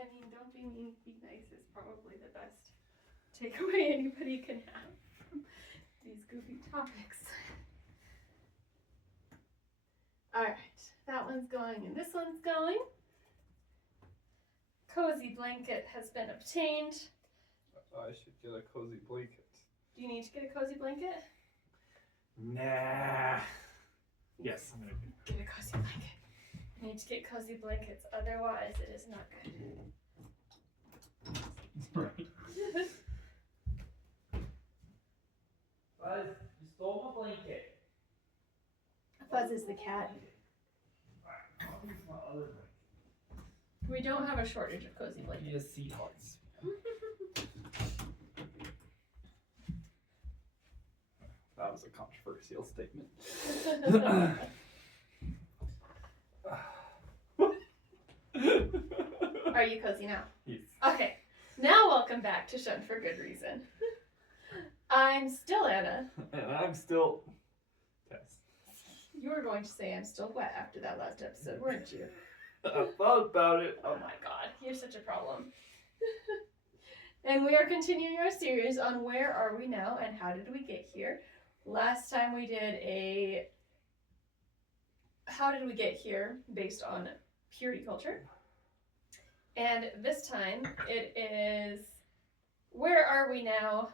I mean, don't be mean, be nice is probably the best takeaway anybody can have from these goofy topics. Alright, that one's going and this one's going. Cozy blanket has been obtained. I should get a cozy blanket. Do you need to get a cozy blanket? Nah. Yes, I'm gonna get a cozy blanket. You need to get cozy blankets, otherwise it is not good. Right. Buzz, you stole my blanket. Buzz is the cat. Alright, I'll use my other blanket. We don't have a shortage of cozy blankets. Yes, Seahawks. That was a controversial statement. Are you cozy now? Yes. Okay, now welcome back to Shunned for Good Reason. I'm still Anna. And I'm still Tess. You were going to say I'm still wet after that last episode, weren't you? I thought about it. Oh my god, you're such a problem. And we are continuing our series on Where Are We Now and How Did We Get Here. Last time we did a How Did We Get Here based on purity culture. And this time it is Where Are We Now,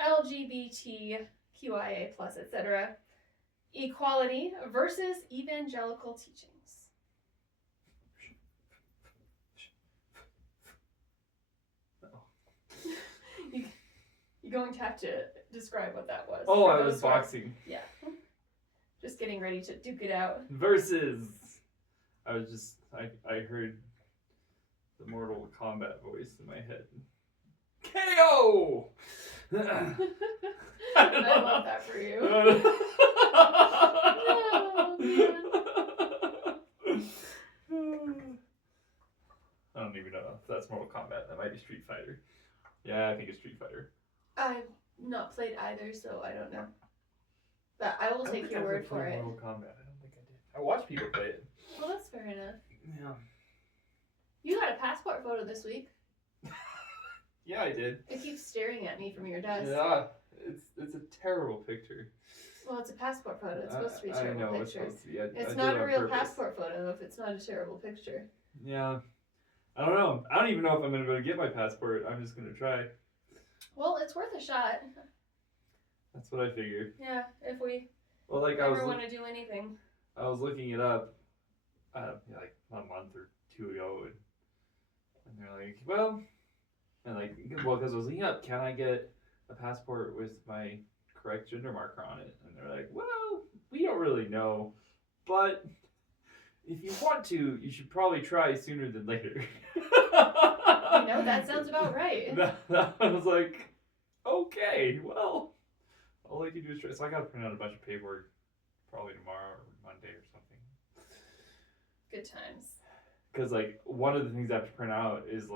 LGBT, QIA+, etc. Equality versus evangelical teachings. You're going to have to describe what that was. Oh, I was boxing. Yeah. Just getting ready to duke it out. Versus, I heard the Mortal Kombat voice in my head. KO! I love that for you. I don't even know if that's Mortal Kombat. That might be Street Fighter. Yeah, I think it's Street Fighter. I've not played either, so I don't know. But I will take your word for it. Mortal Kombat. I don't think I did. I watched people play it. Well, that's fair enough. Yeah. You had a passport photo this week. Yeah, I did. It keeps staring at me from your desk. Yeah, it's a terrible picture. Well, it's a passport photo. It's supposed to be a terrible I know picture. it's supposed to be. It's I not did it a on real purpose. passport photo if it's not a terrible picture. Yeah. I don't know. I don't even know if I'm going to be able to get my passport. I'm just going to try. Well, it's worth a shot. That's what I figured. Yeah, if we ever want to do anything. I was looking it up like a month or two ago, and they're like, because I was looking up, can I get a passport with my correct gender marker on it? And they're like, well, we don't really know, but if you want to, you should probably try sooner than later. That sounds about right. I was like, okay, well, all I can do is try. So I got to print out a bunch of paperwork probably tomorrow or Monday or something. Good times. Because, one of the things I have to print out is,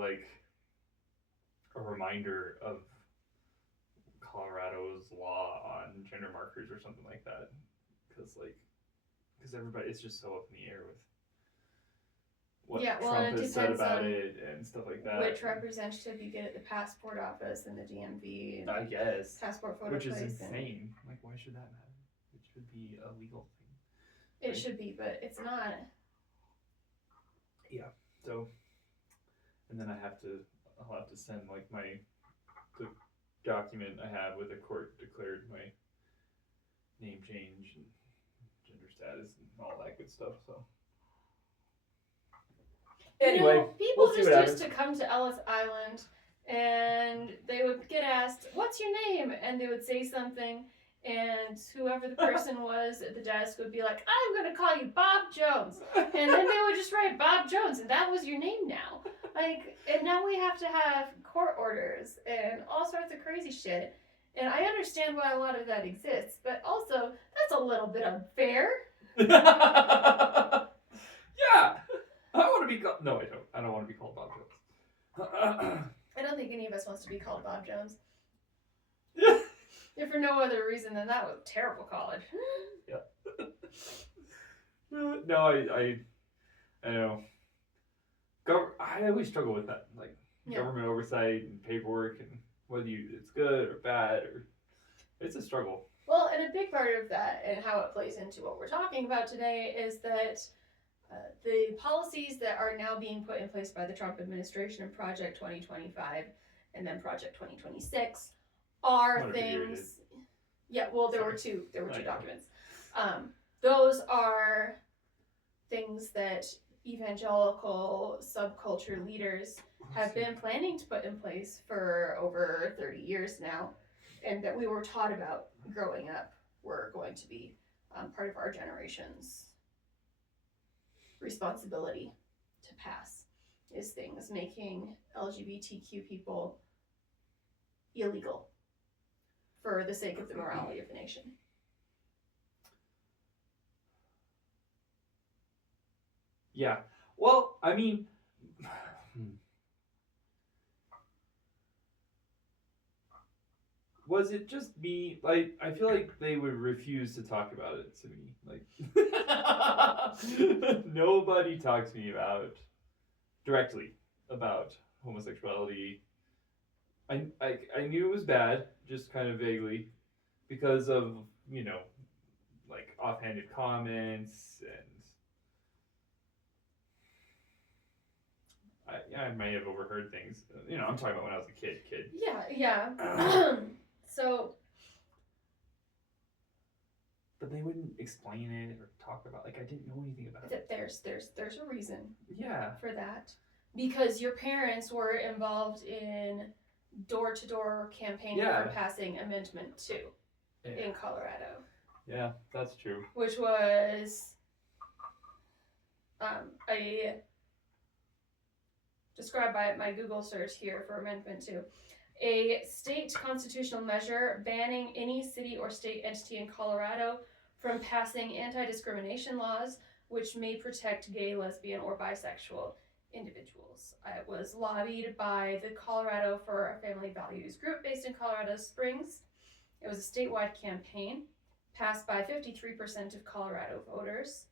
a reminder of Colorado's law on gender markers or something like that. Because everybody, it's just so up in the air with what Trump has said about it and stuff like that. Which representative you get at the passport office and the DMV. And I guess. Passport photo Which is place insane. Why should that matter? It should be a legal thing. It should be, but it's not. Yeah. So, and then I'll have to send the document I have with the court declared my name change and gender status and all that good stuff. So. Anyway, people we'll just used to come to Ellis Island and they would get asked, "What's your name?" And they would say something, and whoever the person was at the desk would be like, "I'm going to call you Bob Jones." And then they would just write Bob Jones, and that was your name now. And now we have to have court orders and all sorts of crazy shit. And I understand why a lot of that exists, but also, that's a little bit unfair. Yeah! I want to be called... No, I don't. I don't want to be called Bob Jones. I don't think any of us wants to be called Bob Jones. Yeah. If for no other reason than that was terrible college. Yeah. No, I know. I always struggle with that, like government oversight and paperwork and whether it's good or bad or it's a struggle. Well, and a big part of that and how it plays into what we're talking about today is that the policies that are now being put in place by the Trump administration and Project 2025 and then Project 2026 are things. Yeah, well, there were two documents. Those are things that evangelical subculture leaders have been planning to put in place for over 30 years now, and that we were taught about growing up were going to be part of our generation's responsibility to pass, is things making LGBTQ people illegal for the sake of the morality of the nation. Yeah. Well, I mean, was it just me? Like, I feel like they would refuse to talk about it to me. Like, nobody talks to me directly about homosexuality. I knew it was bad, just kind of vaguely, because of, like offhanded comments and I may have overheard things. I'm talking about when I was a kid. Yeah. So. But they wouldn't explain it or talk about. Like, I didn't know anything about it. There's a reason. Yeah. For that, because your parents were involved in door-to-door campaigning for passing Amendment 2 in Colorado. Yeah, that's true. Which was described by my Google search here for Amendment 2, a state constitutional measure banning any city or state entity in Colorado from passing anti-discrimination laws which may protect gay, lesbian, or bisexual individuals. It was lobbied by the Colorado for a Family Values group based in Colorado Springs. It was a statewide campaign passed by 53% of Colorado voters,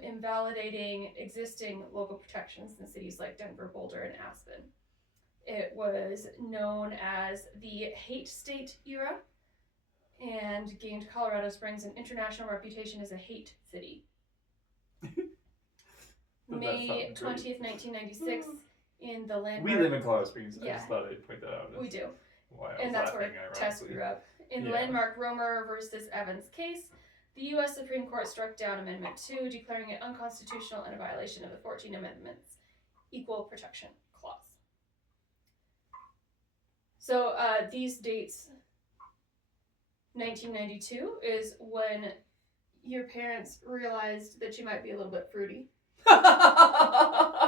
invalidating existing local protections in cities like Denver, Boulder, and Aspen. It was known as the Hate State era and gained Colorado Springs an international reputation as a hate city. May 20th, 1996, in the landmark... We live in Colorado Springs. I just thought I'd point that out. We do. And that's where Tess grew up. In the landmark Romer versus Evans case, the U.S. Supreme Court struck down Amendment 2, declaring it unconstitutional and a violation of the 14th Amendment's Equal Protection Clause. So these dates, 1992 is when your parents realized that you might be a little bit fruity.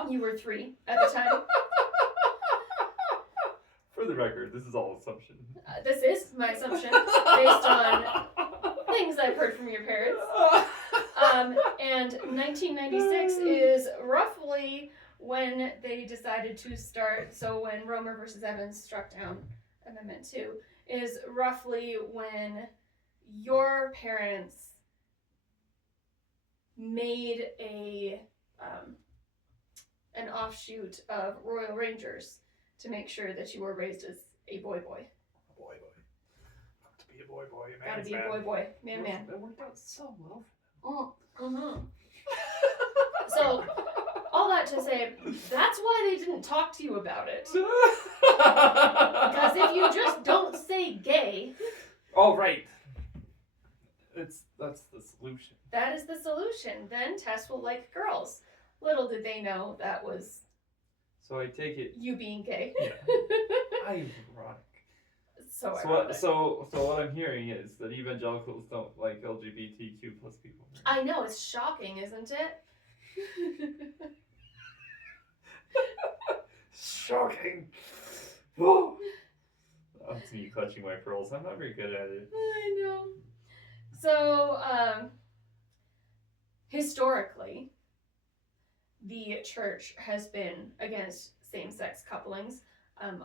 You were 3 at the time. For the record, this is all assumption. This is my assumption based on things I've heard from your parents. And 1996 is roughly when they decided to start. So when Romer versus Evans struck down Amendment 2 is roughly when your parents made an offshoot of Royal Rangers to make sure that you were raised as a boy. Boy. To be a boy, man. Gotta be a boy. Man. That worked out so well for them. Mm-hmm. So, all that to say, that's why they didn't talk to you about it. Because if you just don't say gay... Oh, right. That's the solution. That is the solution. Then Tess will like girls. Little did they know that was... So I take it... You being gay. Yeah. Ironic. So ironic. So what I'm hearing is that evangelicals don't like LGBTQ plus people. I know, it's shocking, isn't it? Shocking. Oh. That's me clutching my pearls. I'm not very good at it. I know. So, historically, the church has been against same-sex couplings.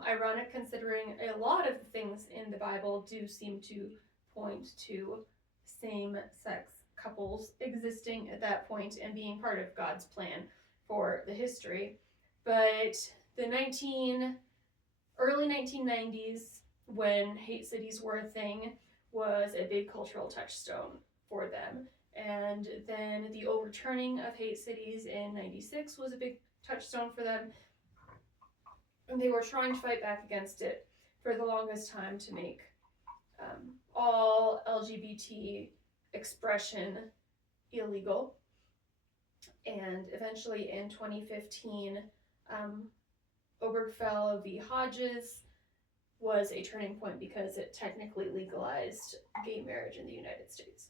Ironic considering a lot of the things in the Bible do seem to point to same-sex couples existing at that point and being part of God's plan for the history. But the early 1990s, when hate cities were a thing, was a big cultural touchstone for them. And then the overturning of hate cities in 96 was a big touchstone for them. And they were trying to fight back against it for the longest time to make all LGBT expression illegal. And eventually in 2015, Obergefell v. Hodges was a turning point because it technically legalized gay marriage in the United States.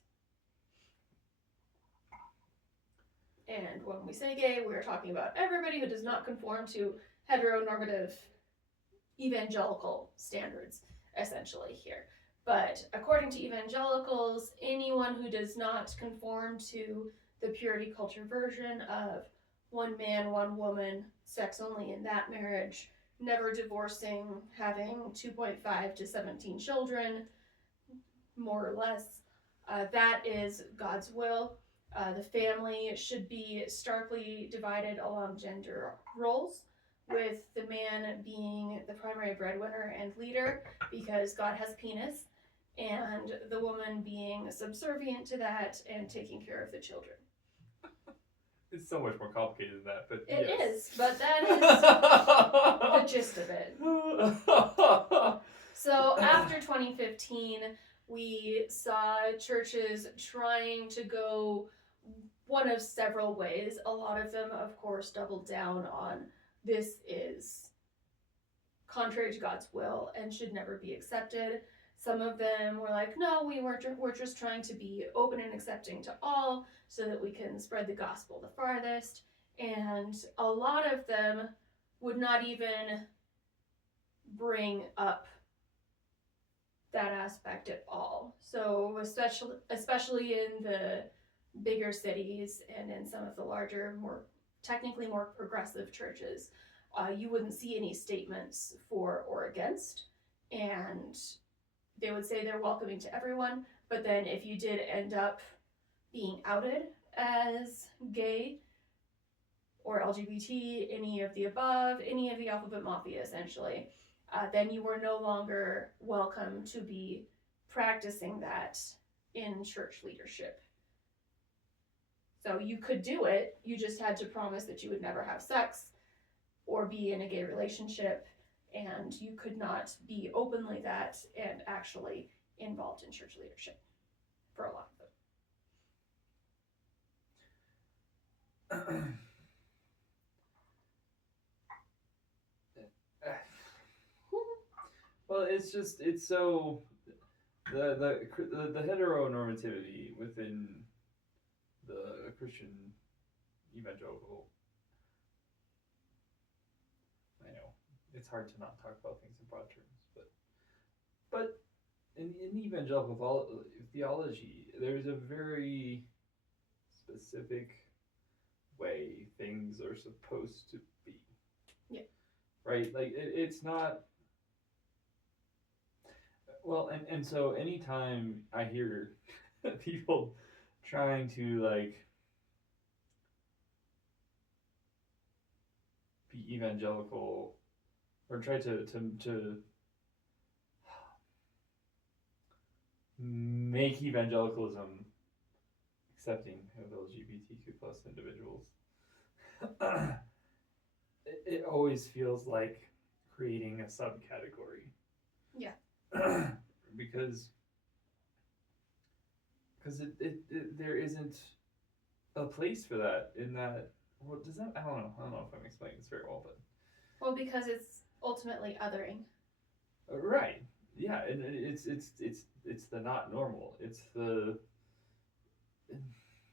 And when we say gay, we're talking about everybody who does not conform to heteronormative evangelical standards, essentially, here. But according to evangelicals, anyone who does not conform to the purity culture version of one man, one woman, sex only in that marriage, never divorcing, having 2.5 to 17 children, more or less, that is God's will. The family should be starkly divided along gender roles, with the man being the primary breadwinner and leader because God has penis, and the woman being subservient to that and taking care of the children. It's so much more complicated than that, but It yes. is, but that is the gist of it. So after 2015, we saw churches trying to go one of several ways. A lot of them, of course, doubled down on this is contrary to God's will and should never be accepted. Some of them were like, no, we're just trying to be open and accepting to all so that we can spread the gospel the farthest. And a lot of them would not even bring up that aspect at all. So especially in the bigger cities and in some of the larger, technically more progressive churches, you wouldn't see any statements for or against, and they would say they're welcoming to everyone. But then if you did end up being outed as gay or LGBT, any of the above, any of the alphabet mafia essentially, then you were no longer welcome to be practicing that in church leadership. So you could do it, you just had to promise that you would never have sex or be in a gay relationship, and you could not be openly that and actually involved in church leadership for a lot of them. Well, it's so the heteronormativity within the Christian evangelical. I know it's hard to not talk about things in broad terms, but in evangelical theology, there's a very specific way things are supposed to be. Yeah. Right? Like it's not. Well, and so anytime I hear people trying to like be evangelical or try to make evangelicalism accepting of LGBTQ plus individuals, it always feels like creating a subcategory. Yeah. because there isn't a place for that in that. What does that? I don't know if I'm explaining this very well, but. Well, because it's ultimately othering. Right. Yeah, and it's the not normal. It's the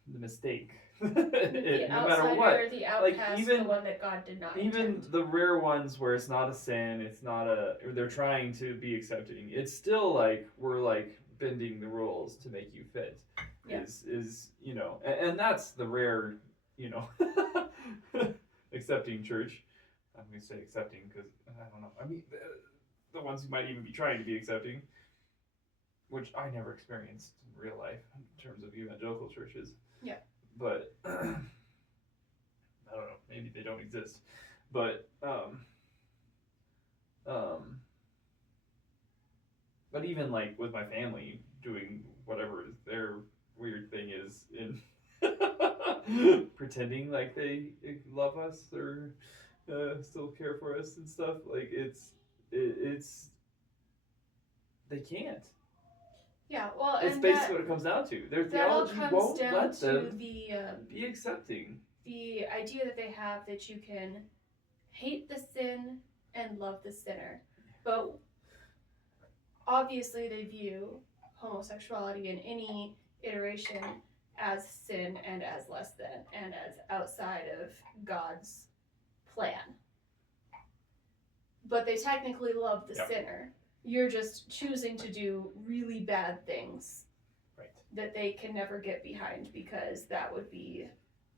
mistake. The no matter what, the outcast, like even the one that God did not even intend. the rare ones where it's not a sin, it's not they're trying to be accepting. It's still like we're like bending the rules to make you fit. Yeah. Is and that's the rare accepting church. I'm gonna say accepting because I don't know. I mean the ones who might even be trying to be accepting, which I never experienced in real life in terms of evangelical churches. Yeah. But I don't know, maybe they don't exist. But but even like with my family doing whatever their weird thing is in pretending like they love us or still care for us and stuff, like it's they can't. Yeah, well, It's and basically what it comes down to. Their that all theology comes won't down let to them the be accepting. the idea that they have that you can hate the sin and love the sinner. But obviously they view homosexuality in any iteration as sin and as less than and as outside of God's plan. But they technically love the sinner. You're just choosing to do really bad things that they can never get behind because that would be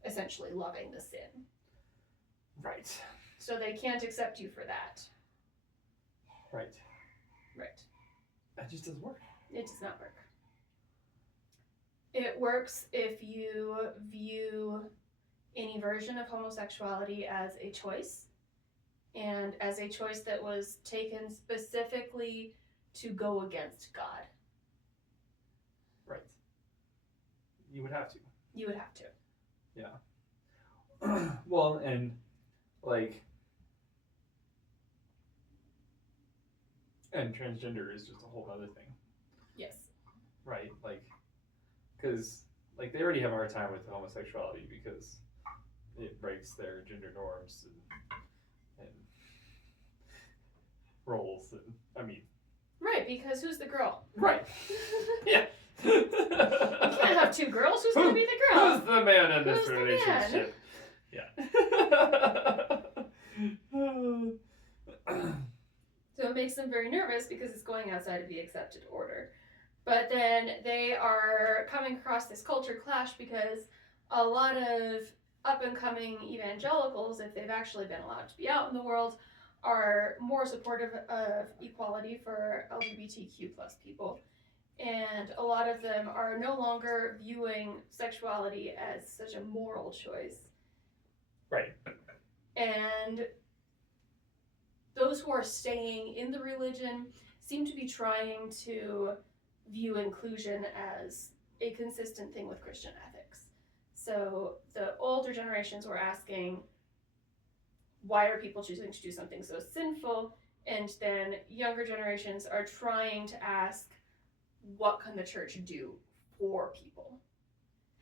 essentially loving the sin. Right. So they can't accept you for that. Right. Right. That just doesn't work. It does not work. It works if you view any version of homosexuality as a choice, and as a choice that was taken specifically to go against God. Right. You would have to. You would have to. Yeah. Well, and like, and transgender is just a whole other thing. Yes. Right. Like, because like they already have a hard time with homosexuality because it breaks their gender norms and roles, and I mean. Right, because who's the girl? Right. Yeah. You can't have two girls. Who's going to be the girl? Who's the man in this Who's the relationship? man? Yeah. So it makes them very nervous because it's going outside of the accepted order. But then they are coming across this culture clash because a lot of up-and-coming evangelicals, if they've actually been allowed to be out in the world, are more supportive of equality for LGBTQ plus people. And a lot of them are no longer viewing sexuality as such a moral choice. Right. And those who are staying in the religion seem to be trying to view inclusion as a consistent thing with Christian ethics. So the older generations were asking, why are people choosing to do something so sinful? And then younger generations are trying to ask, what can the church do for people?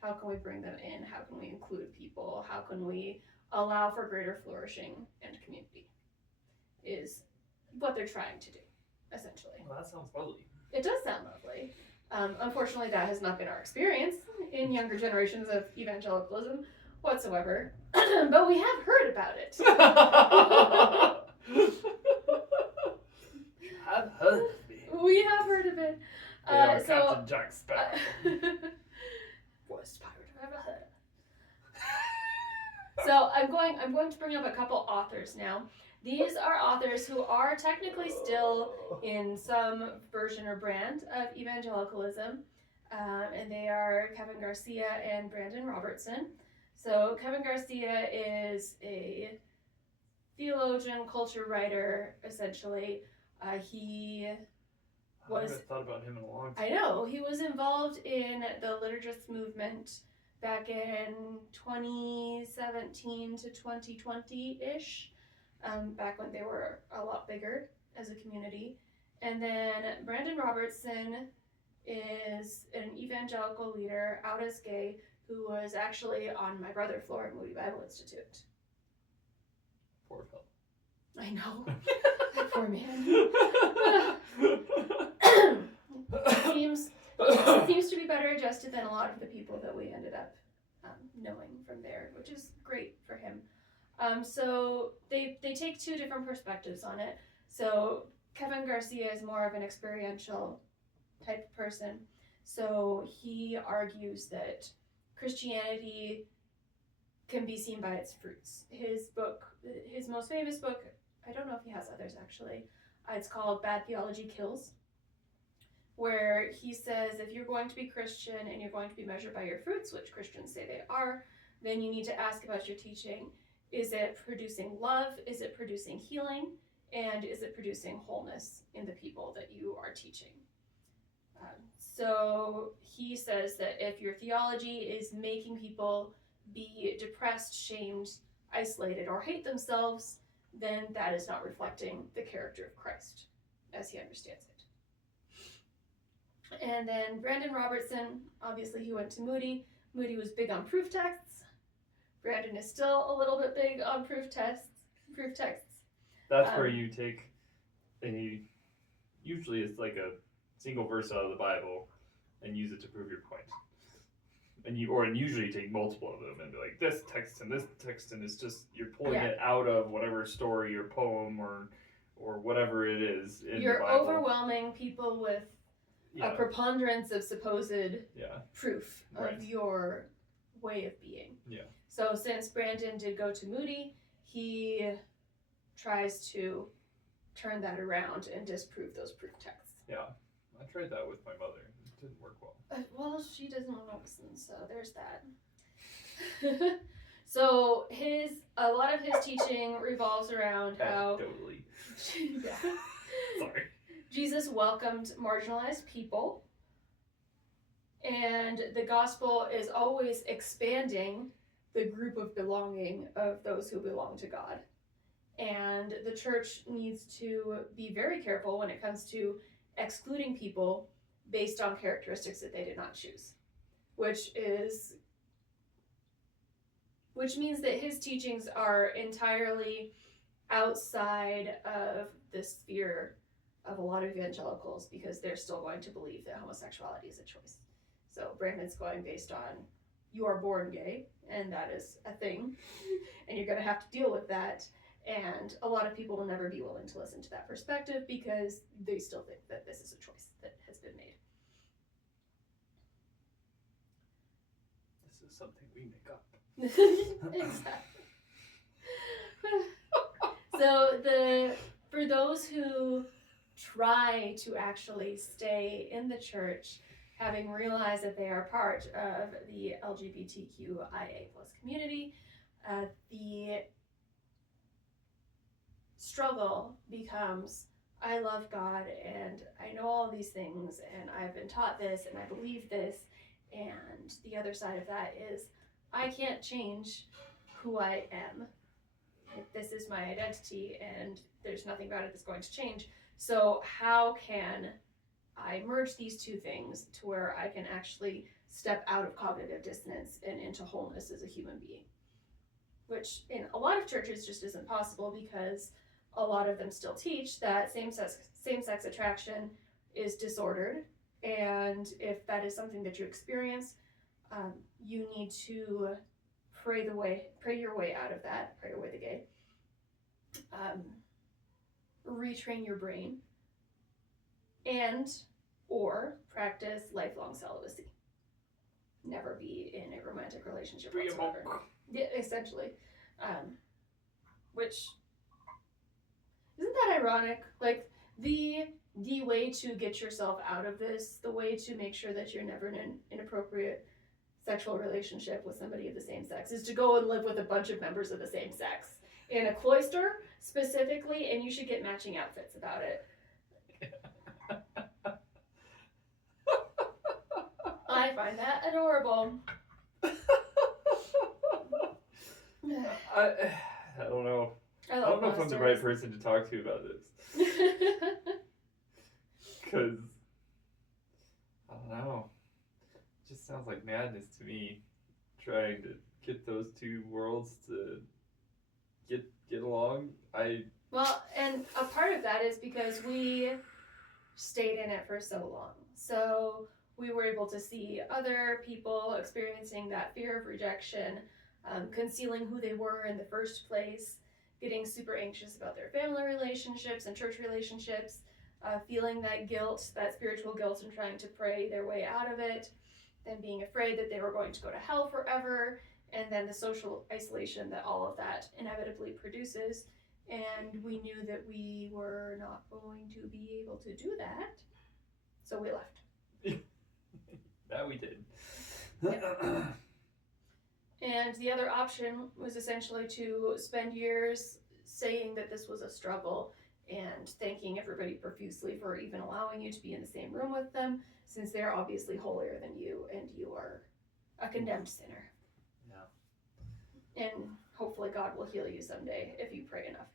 How can we bring them in? How can we include people? How can we allow for greater flourishing and community? Is what they're trying to do, essentially. Well, that sounds lovely. It does sound lovely. Unfortunately, that has not been our experience in younger generations of evangelicalism whatsoever, but we have heard about it. I've heard of it. We have heard of it. Captain Jack Sparrow. Worst pirate I've ever heard of. So I'm going to bring up a couple authors now. These are authors who are technically still in some version or brand of evangelicalism, and they are Kevin Garcia and Brandon Robertson. So Kevin Garcia is a theologian, culture writer, essentially. He I haven't thought about him in a long time. I know. He was involved in the liturgist movement back in 2017 to 2020-ish, back when they were a lot bigger as a community. And then Brandon Robertson is an evangelical leader out as gay who was actually on my brother floor at Moody Bible Institute. Poor fellow. I know. That poor man. seems to be better adjusted than a lot of the people that we ended up knowing from there, which is great for him. So they take two different perspectives on it. So Kevin Garcia is more of an experiential type of person. So he argues that Christianity can be seen by its fruits. His most famous book, I don't know if he has others actually, it's called Bad Theology Kills, where he says if you're going to be Christian and you're going to be measured by your fruits, which Christians say they are, then you need to ask about your teaching Is it producing love? Is it producing healing? And is it producing wholeness in the people that you are teaching? So he says that if your theology is making people be depressed, shamed, isolated, or hate themselves, then that is not reflecting the character of Christ as he understands it. And then Brandon Robertson, obviously he went to Moody. Moody was big on proof texts. Brandon is still a little bit big on proof texts. That's where you take usually it's like a single verse out of the Bible and use it to prove your point. And usually take multiple of them and be like, this text, and it's just, you're pulling it out of whatever story or poem or whatever it is in You're the Bible. overwhelming people with a preponderance of supposed proof of your way of being. Yeah. So since Brandon did go to Moody, he tries to turn that around and disprove those proof texts. Yeah. I tried that with my mother. It didn't work well. Well, she doesn't want to listen, so there's that. So a lot of his teaching revolves around how totally. Sorry. Jesus welcomed marginalized people, and the gospel is always expanding the group of belonging of those who belong to God. And the church needs to be very careful when it comes to excluding people based on characteristics that they did not choose, which means that his teachings are entirely outside of the sphere of a lot of evangelicals, because they're still going to believe that homosexuality is a choice. So Brandon's going based on, you are born gay, and that is a thing, and you're going to have to deal with that. And a lot of people will never be willing to listen to that perspective because they still think that this is a choice that has been made. This is something we make up. Exactly. So for those who try to actually stay in the church, having realized that they are part of the LGBTQIA+ community, the struggle becomes, I love God and I know all these things and I've been taught this and I believe this, and the other side of that is, I can't change who I am. This is my identity and there's nothing about it that's going to change. So how can I merge these two things to where I can actually step out of cognitive dissonance and into wholeness as a human being? Which in a lot of churches just isn't possible, because a lot of them still teach that same-sex attraction is disordered, and if that is something that you experience, you need to pray your way out of that, pray away the gay, retrain your brain, and or practice lifelong celibacy. Never be in a romantic relationship whatsoever. Yeah, essentially. Which, isn't that ironic? Like, the way to get yourself out of this, the way to make sure that you're never in an inappropriate sexual relationship with somebody of the same sex, is to go and live with a bunch of members of the same sex in a cloister specifically, and you should get matching outfits about it. I find that adorable. I don't know. I don't know if I'm the right person to talk to about this. Because, I don't know. It just sounds like madness to me, trying to get those two worlds to get along. Well, and a part of that is because we stayed in it for so long. So we were able to see other people experiencing that fear of rejection, concealing who they were in the first place, getting super anxious about their family relationships and church relationships, feeling that guilt, that spiritual guilt, and trying to pray their way out of it, then being afraid that they were going to go to hell forever, and then the social isolation that all of that inevitably produces. And we knew that we were not going to be able to do that, so we left. That we did. Yep. And the other option was essentially to spend years saying that this was a struggle and thanking everybody profusely for even allowing you to be in the same room with them, since they're obviously holier than you and you are a condemned sinner. Yeah. And hopefully God will heal you someday if you pray enough.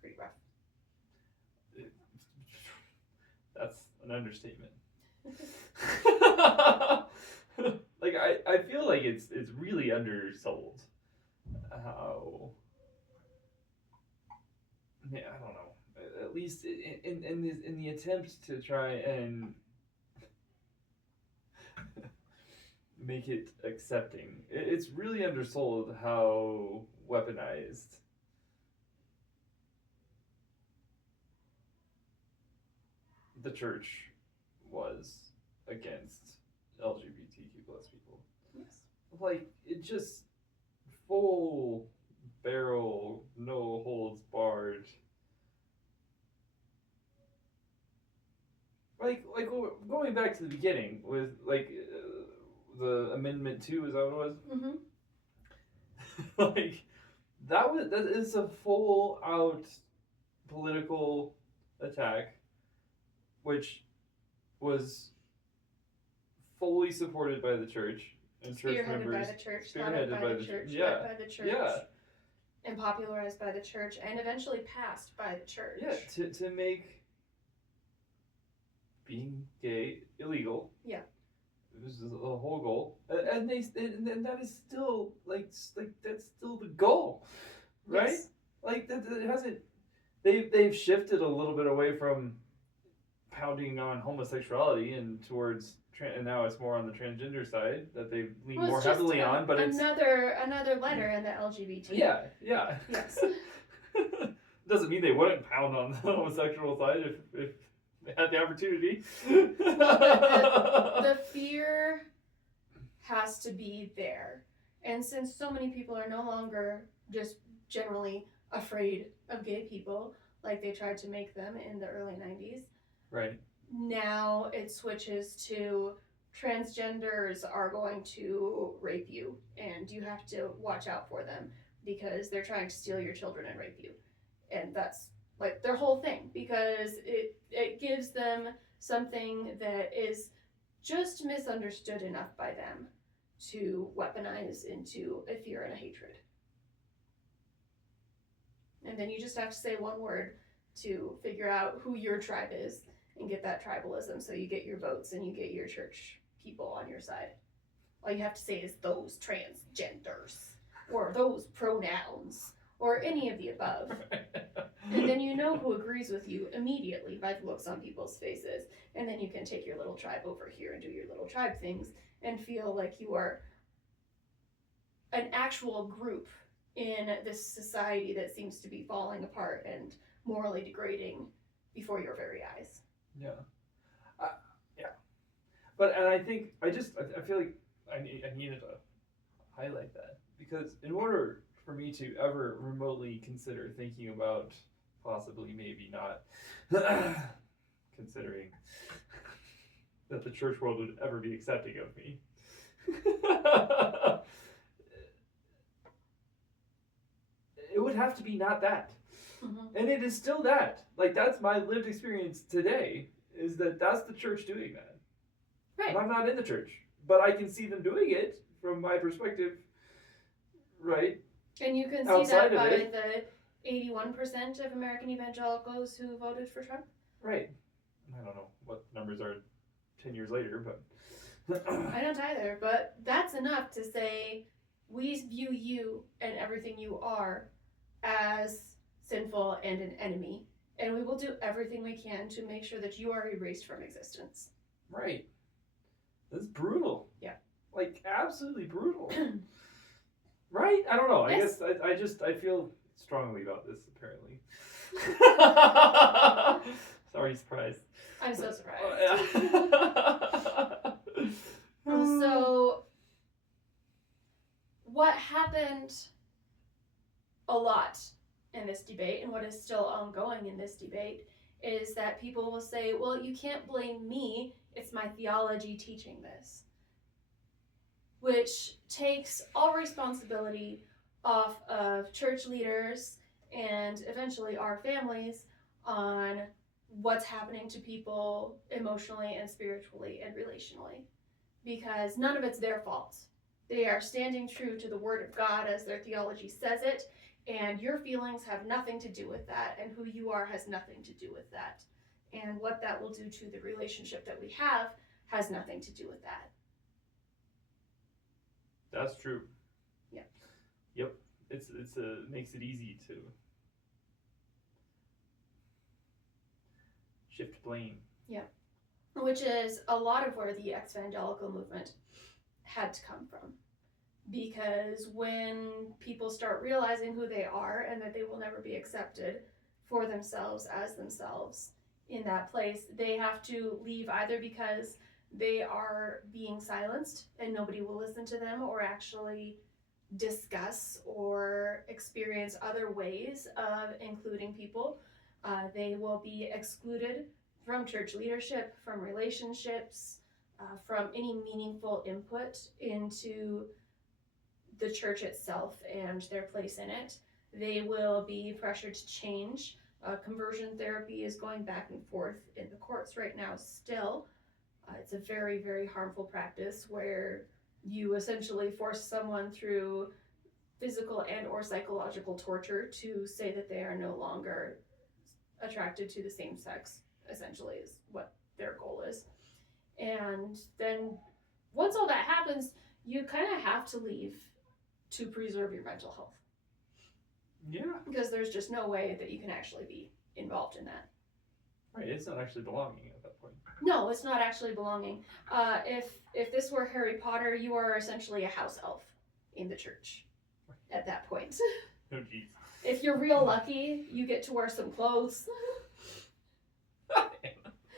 Pretty rough. That's an understatement. Like I feel like it's really undersold. How? Yeah, I don't know. At least in the attempt to try and make it accepting, it's really undersold how weaponized the church was against LGBTQ plus people. Yes. Like, it just full barrel, no holds barred. Like going back to the beginning with the Amendment 2, is that what it was? Mm-hmm. Like that is a full out political attack, which was fully supported by the church and church members. Spearheaded by the church, thought of by the church, led by the church, and popularized by the church, and eventually passed by the church. Yeah, to make being gay illegal. Yeah. It was the whole goal, and that is still like that's still the goal, right? Yes. Like that it hasn't. They've shifted a little bit away from pounding on homosexuality and towards and now it's more on the transgender side that they lean more heavily on. But it's another letter in the LGBT. Yeah. Yes. Doesn't mean they wouldn't pound on the homosexual side if they had the opportunity. The fear has to be there, and since so many people are no longer just generally afraid of gay people like they tried to make them in the early 90s, right, now it switches to transgenders are going to rape you and you have to watch out for them because they're trying to steal your children and rape you. And that's like their whole thing, because it gives them something that is just misunderstood enough by them to weaponize into a fear and a hatred. And then you just have to say one word to figure out who your tribe is and get that tribalism, so you get your votes and you get your church people on your side. All you have to say is those transgenders, or those pronouns, or any of the above. And then you know who agrees with you immediately by the looks on people's faces. And then you can take your little tribe over here and do your little tribe things and feel like you are an actual group in this society that seems to be falling apart and morally degrading before your very eyes. Yeah. Yeah. But, and I think, I feel like I needed to highlight that, because in order for me to ever remotely consider thinking about possibly maybe not considering that the church world would ever be accepting of me, it would have to be not that. Mm-hmm. And it is still that. Like, that's my lived experience today, is that that's the church doing that. Right. And I'm not in the church, but I can see them doing it from my perspective, right? And you can see Outside that of by it. the 81% of American evangelicals who voted for Trump. Right. I don't know what numbers are 10 years later, but... I don't either, but that's enough to say we view you and everything you are as sinful and an enemy, and we will do everything we can to make sure that you are erased from existence. Right. That's brutal. Yeah. Like, absolutely brutal. Right? I don't know. Yes. I guess I feel strongly about this, apparently. Sorry, surprised. I'm so surprised. Yeah. So, what happened a lot in this debate, and what is still ongoing in this debate, is that people will say, well, you can't blame me, it's my theology teaching this. which takes all responsibility off of church leaders and eventually our families on what's happening to people emotionally and spiritually and relationally, because none of it's their fault. They are standing true to the Word of God as their theology says it, and your feelings have nothing to do with that, and who you are has nothing to do with that. And what that will do to the relationship that we have has nothing to do with that. That's true. Yeah. Yep. It makes it easy to shift blame. Yeah. Which is a lot of where the evangelical movement had to come from. Because when people start realizing who they are and that they will never be accepted for themselves as themselves in that place, they have to leave either because they are being silenced and nobody will listen to them or actually discuss or experience other ways of including people. They will be excluded from church leadership, from relationships, from any meaningful input into the church itself and their place in it. They will be pressured to change. Conversion therapy is going back and forth in the courts right now still. It's a very, very harmful practice where you essentially force someone through physical and or psychological torture to say that they are no longer attracted to the same sex, essentially, is what their goal is. And then once all that happens, you kind of have to leave to preserve your mental health. Yeah. Because there's just no way that you can actually be involved in that. Right, it's not actually belonging at that point. No, it's not actually belonging. If this were Harry Potter, you are essentially a house elf in the church at that point. Oh, jeez. If you're real lucky, you get to wear some clothes.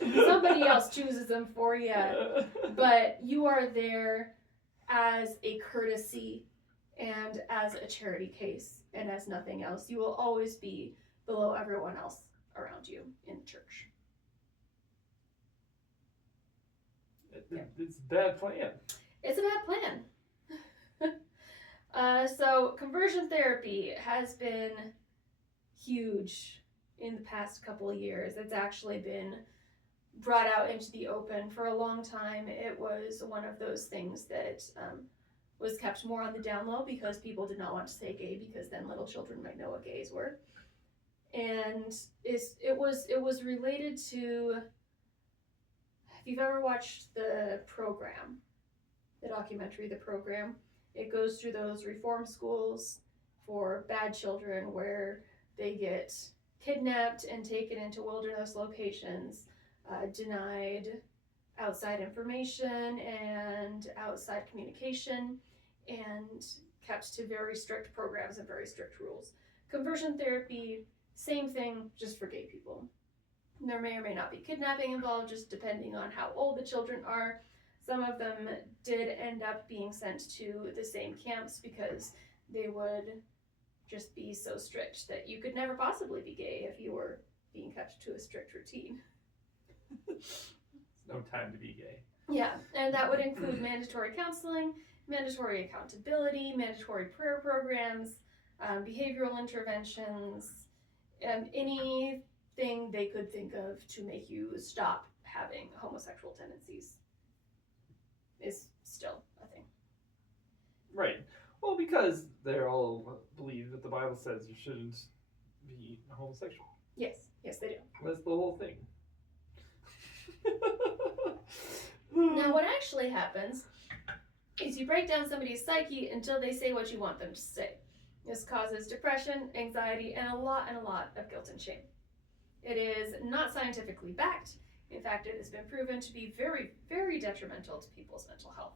Somebody else chooses them for you. But you are there as a courtesy and as a charity case and as nothing else. You will always be below everyone else around you in the church. It's a bad plan. It's a bad plan. So conversion therapy has been huge in the past couple of years. It's actually been brought out into the open for a long time. It was one of those things that was kept more on the down low because people did not want to say gay because then little children might know what gays were. And it was related to, if you've ever watched the program, the documentary, The Program, it goes through those reform schools for bad children where they get kidnapped and taken into wilderness locations, denied outside information and outside communication, and kept to very strict programs and very strict rules. Conversion therapy, same thing, just for gay people. There may or may not be kidnapping involved, just depending on how old the children are. Some of them did end up being sent to the same camps because they would just be so strict that you could never possibly be gay if you were being kept to a strict routine. It's no time to be gay. Yeah, and that would include mandatory counseling, mandatory accountability, mandatory prayer programs, behavioral interventions, anything they could think of to make you stop having homosexual tendencies is still a thing. Right. Well, because they all believe that the Bible says you shouldn't be homosexual. Yes, they do. That's the whole thing. Now, what actually happens is you break down somebody's psyche until they say what you want them to say. This causes depression, anxiety, and a lot of guilt and shame. It is not scientifically backed. In fact, it has been proven to be very, very detrimental to people's mental health.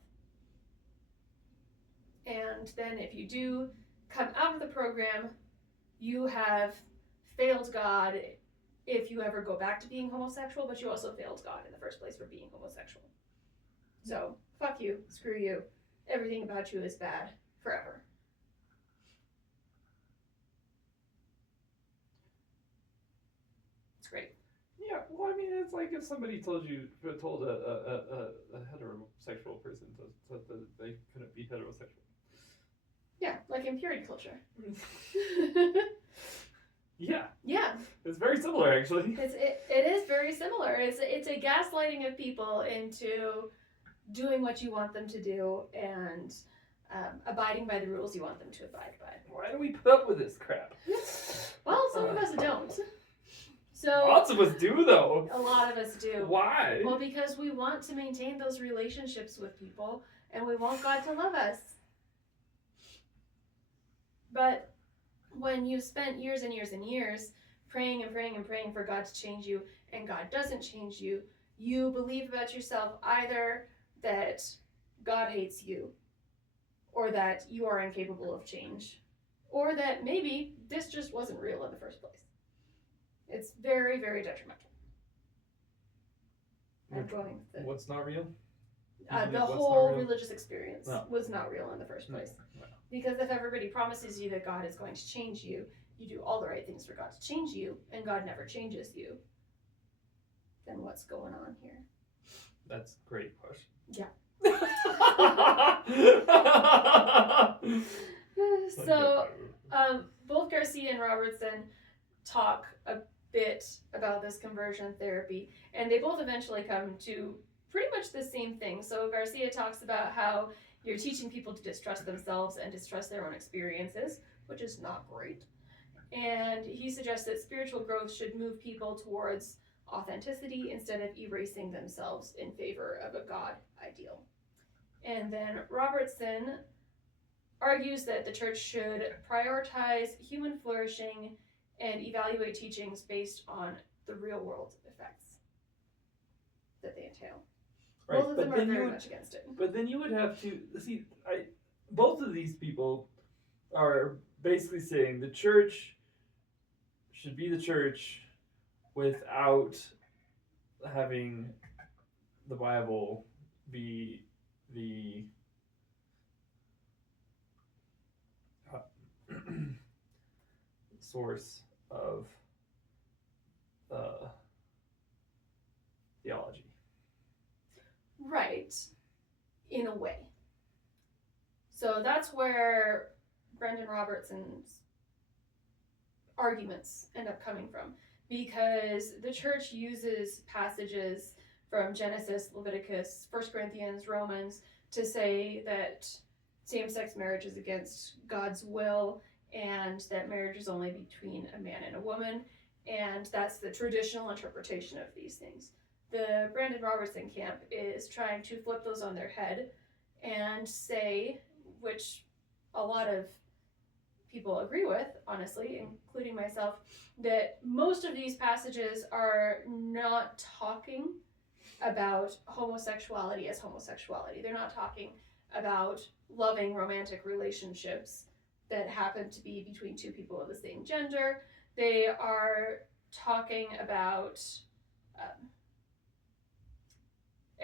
And then if you do come out of the program, you have failed God if you ever go back to being homosexual, but you also failed God in the first place for being homosexual. So, fuck you, screw you, everything about you is bad, forever. It's great. Yeah. Well, I mean, it's like if somebody told a heterosexual person that they couldn't be heterosexual. Yeah, like in period culture. Yeah. Yeah. It's very similar, actually. It is very similar. It's a gaslighting of people into doing what you want them to do and abiding by the rules you want them to abide by. Why do we put up with this crap? Well, some of us don't. So lots of us do, though. A lot of us do. Why? Well, because we want to maintain those relationships with people, and we want God to love us. But when you've spent years and years and years praying and praying and praying for God to change you, and God doesn't change you, you believe about yourself either that God hates you, or that you are incapable of change, or that maybe this just wasn't real in the first place. It's very, very detrimental. What's not real? The whole religious experience was not real in the first place. No. Because if everybody promises you that God is going to change you, you do all the right things for God to change you, and God never changes you, then what's going on here? That's a great question. Yeah. So, both Garcia and Robertson talk a bit about this conversion therapy, and they both eventually come to pretty much the same thing. So Garcia talks about how you're teaching people to distrust themselves and distrust their own experiences, which is not great. And he suggests that spiritual growth should move people towards authenticity instead of erasing themselves in favor of a God ideal. And then Robertson argues that the church should prioritize human flourishing and evaluate teachings based on the real world effects that they entail. Right, both of them are very much against it. But then you would have to see. Both of these people are basically saying the church should be the church without having the Bible be the source of theology. Right, in a way. So that's where Brendan Robertson's arguments end up coming from, because the church uses passages from Genesis, Leviticus, 1 Corinthians, Romans to say that same-sex marriage is against God's will and that marriage is only between a man and a woman, and that's the traditional interpretation of these things. The Brandon Robertson camp is trying to flip those on their head and say, which a lot of people agree with, honestly, including myself, that most of these passages are not talking about homosexuality as homosexuality. They're not talking about loving romantic relationships that happen to be between two people of the same gender. They are talking about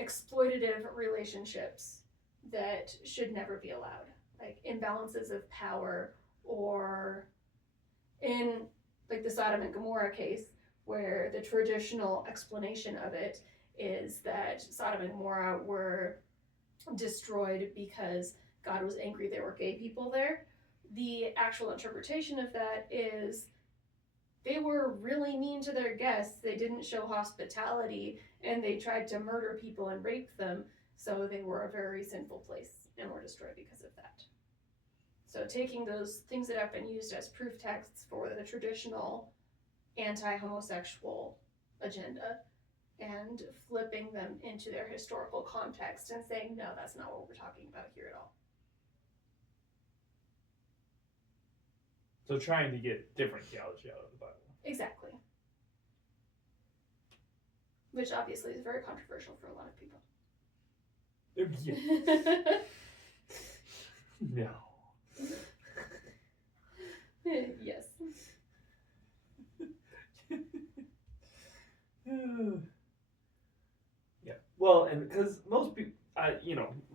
exploitative relationships that should never be allowed, like imbalances of power, or in like the Sodom and Gomorrah case, where the traditional explanation of it is that Sodom and Gomorrah were destroyed because God was angry there were gay people there. The actual interpretation of that is they were really mean to their guests. They didn't show hospitality, and they tried to murder people and rape them, so they were a very sinful place and were destroyed because of that. So taking those things that have been used as proof texts for the traditional anti-homosexual agenda and flipping them into their historical context and saying, no, that's not what we're talking about here at all. So trying to get different theology out of the Bible. Exactly. Which obviously is very controversial for a lot of people. No. Yes. Yeah. Well, and because most people,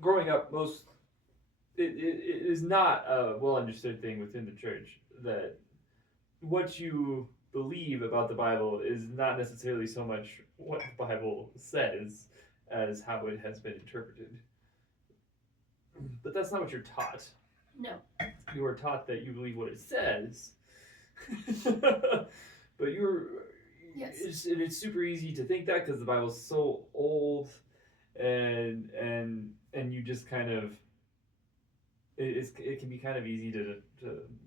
growing up, it is not a well understood thing within the church that what you believe about the Bible is not necessarily so much what the Bible says as how it has been interpreted. But that's not what you're taught. No. You are taught that you believe what it says. But Yes. it's super easy to think that because the Bible's so old, and you just kind of it can be kind of easy to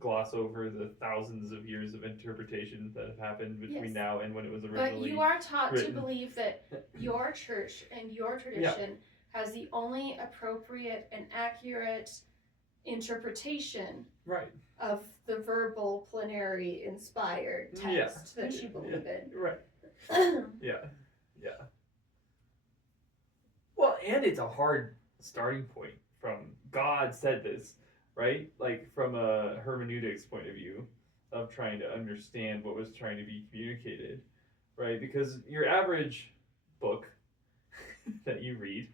gloss over the thousands of years of interpretation that have happened between now and when it was originally. But you are taught written. to believe that your church and your tradition has the only appropriate and accurate interpretation right of the verbal plenary inspired text that you believe in. Right. Yeah. Well, and it's a hard starting point from God said this, right? Like from a hermeneutics point of view of trying to understand what was trying to be communicated, right? Because your average book that you read,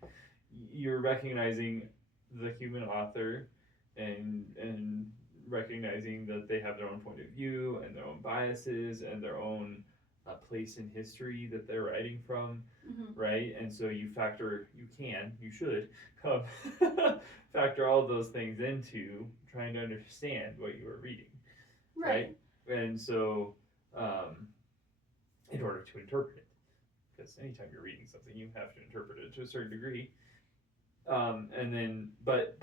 you're recognizing the human author and recognizing that they have their own point of view and their own biases and their own place in history that they're writing from, right? And so you should factor all of those things into trying to understand what you are reading, right? And so in order to interpret it, because anytime you're reading something, you have to interpret it to a certain degree. And then, but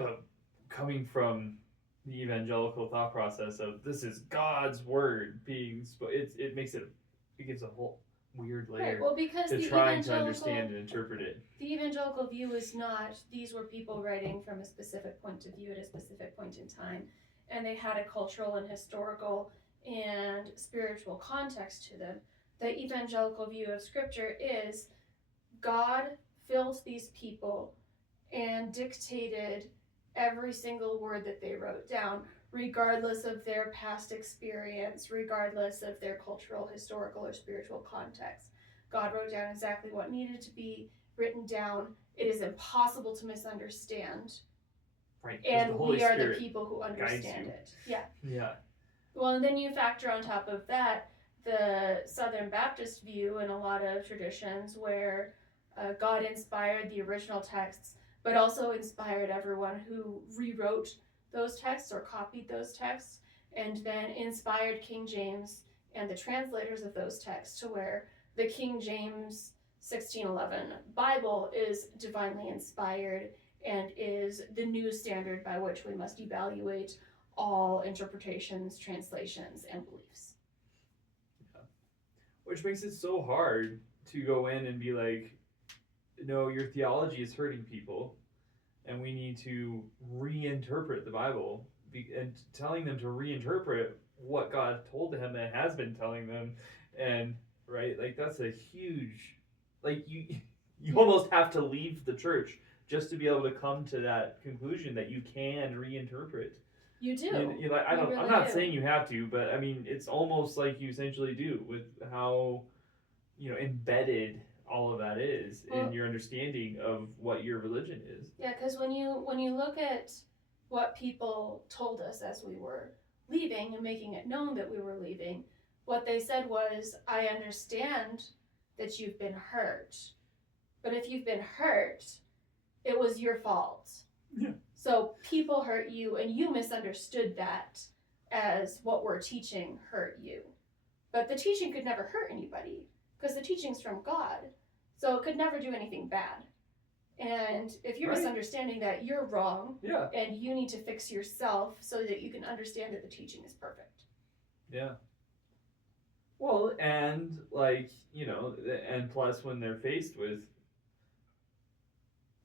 coming from the evangelical thought process of this is God's word being it gives a whole weird layer because to trying to understand and interpret it. The evangelical view is not these were people writing from a specific point of view at a specific point in time, and they had a cultural and historical and spiritual context to them. The evangelical view of Scripture is God filled these people and dictated every single word that they wrote down, regardless of their past experience, regardless of their cultural, historical, or spiritual context. God wrote down exactly what needed to be written down. It is impossible to misunderstand. Right. And we are the people who understand it. Yeah. Well, and then you factor on top of that the Southern Baptist view in a lot of traditions where God inspired the original texts, but also inspired everyone who rewrote those texts or copied those texts, and then inspired King James and the translators of those texts to where the King James 1611 Bible is divinely inspired and is the new standard by which we must evaluate all interpretations, translations, and beliefs. Yeah. Which makes it so hard to go in and be like, no, your theology is hurting people, and we need to reinterpret the Bible, and telling them to reinterpret what God told them and has been telling them, and right, like that's a huge, like you almost have to leave the church just to be able to come to that conclusion that you can reinterpret. You do. I'm not saying you have to, but I mean, it's almost like you essentially do with how, embedded all of that is in your understanding of what your religion is. Yeah, because when you look at what people told us as we were leaving and making it known that we were leaving, what they said was, I understand that you've been hurt, but if you've been hurt, it was your fault. Yeah. So people hurt you, and you misunderstood that as what we're teaching hurt you. But the teaching could never hurt anybody, because the teaching's from God. So it could never do anything bad. And if you're misunderstanding that, you're wrong. Yeah. And you need to fix yourself so that you can understand that the teaching is perfect. Yeah. Well, and and plus when they're faced with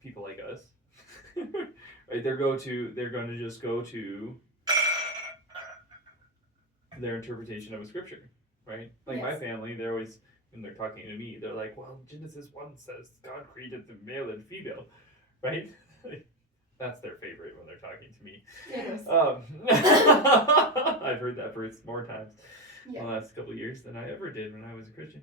people like us, right, they're going to just go to their interpretation of a scripture, right? Like my family, they're always, when they're talking to me, they're like, well, Genesis 1 says God created the male and female, right? That's their favorite when they're talking to me. It is. I've heard that verse more times in the last couple of years than I ever did when I was a Christian.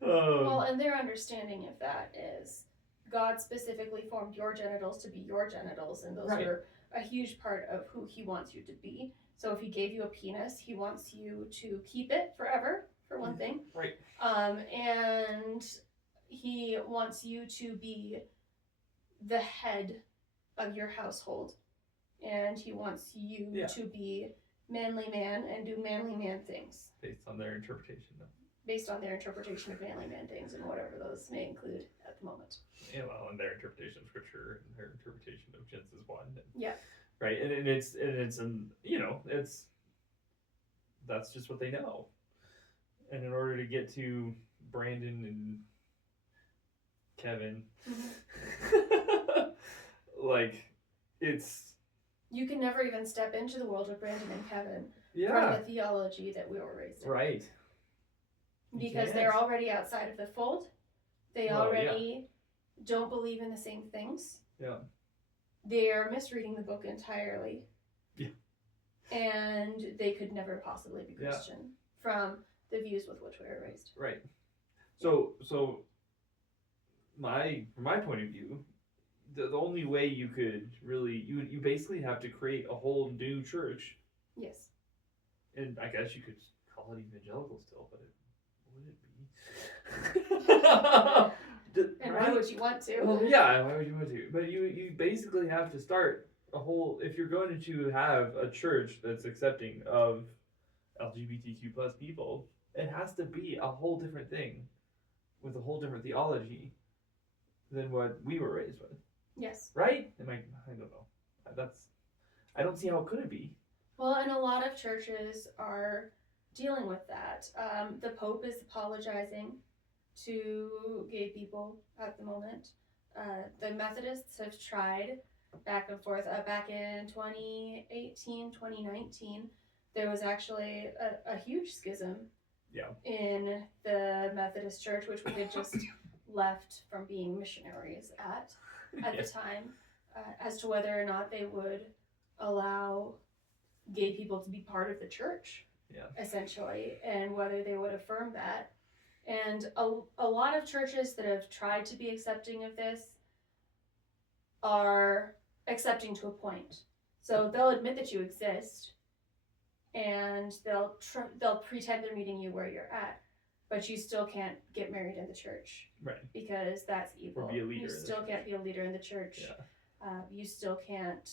Well, and their understanding of that is God specifically formed your genitals to be your genitals, and those are a huge part of who he wants you to be. So if he gave you a penis, he wants you to keep it forever, for one thing. Right. And he wants you to be the head of your household. And he wants you to be manly man and do manly man things. Based on their interpretation of manly man things and whatever those may include at the moment. Yeah, well, and their interpretation of scripture and their interpretation of Genesis 1. Yeah. Right, and it's that's just what they know. And in order to get to Brandon and Kevin, like, it's... You can never even step into the world of Brandon and Kevin from the theology that we were raised in. Right. Because they're already outside of the fold. They already don't believe in the same things. Yeah. They are misreading the book entirely. Yeah. And they could never possibly be Christian from the views with which we were raised. Right. So from my point of view, the only way you could really, you basically have to create a whole new church. Yes. And I guess you could call it evangelical still, but would it be? And why would you want to? Well, yeah, why would you want to? But you basically have to start a whole, if you're going to have a church that's accepting of LGBTQ plus people, it has to be a whole different thing with a whole different theology than what we were raised with. Yes. Right? I don't know. I don't see how it could be. Well, and a lot of churches are dealing with that. The Pope is apologizing to gay people at the moment. The Methodists have tried back and forth. Back in 2018, 2019, there was actually a huge schism in the Methodist Church, which we had just left from being missionaries at the time, as to whether or not they would allow gay people to be part of the church, essentially, and whether they would affirm that. And a lot of churches that have tried to be accepting of this are accepting to a point. So they'll admit that you exist, and they'll pretend they're meeting you where you're at, but you still can't get married in the church, right? Because that's evil. Or be a leader. You still can't be a leader in the church. Yeah. You still can't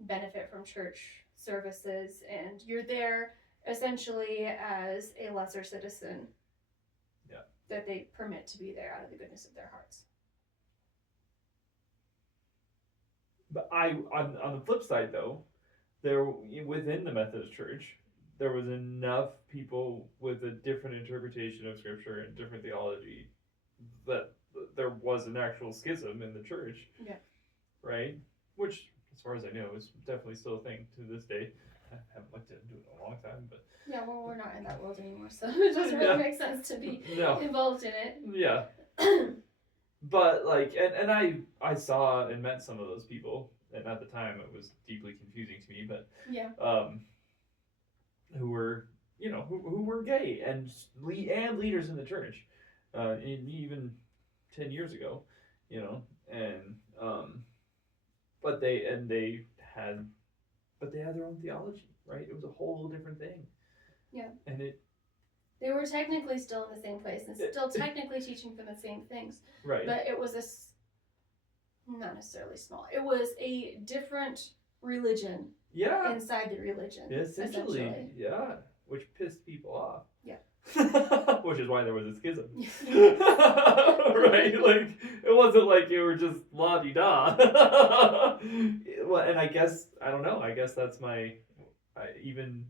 benefit from church services, and you're there essentially as a lesser citizen. Yeah. That they permit to be there out of the goodness of their hearts. But on the flip side though, there within the Methodist Church, there was enough people with a different interpretation of Scripture and different theology that there was an actual schism in the church. Yeah. Right? Which, as far as I know, is definitely still a thing to this day. I haven't looked into it in a long time, but... Yeah, well, we're not in that world anymore, so it doesn't really make sense to be involved in it. Yeah. But, like, and I saw and met some of those people, and at the time it was deeply confusing to me, but... Yeah. Who were, who were gay and leaders in the church, even 10 years ago, but they had their own theology, right? It was a whole different thing. Yeah. And they were technically still in the same place and still technically teaching from the same things. Right. But it was not necessarily small. It was a different religion. Yeah. Inside the religion. Essentially. Yeah. Which pissed people off. Yeah. Which is why there was a schism. Right? Like, it wasn't like you were just la-di-da. Well, and I guess, I don't know, I guess that's even